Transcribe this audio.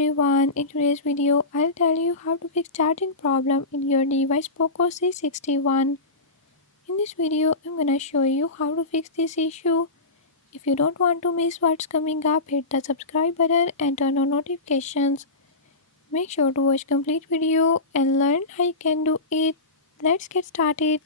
everyone, in today's video I'll tell you how to fix charging problem in your device Poco C61. In this video I'm gonna show you how to fix this issue. If you don't want to miss what's coming up, hit the subscribe button and turn on notifications. Make sure to watch complete video and learn how you can do it. Let's get started.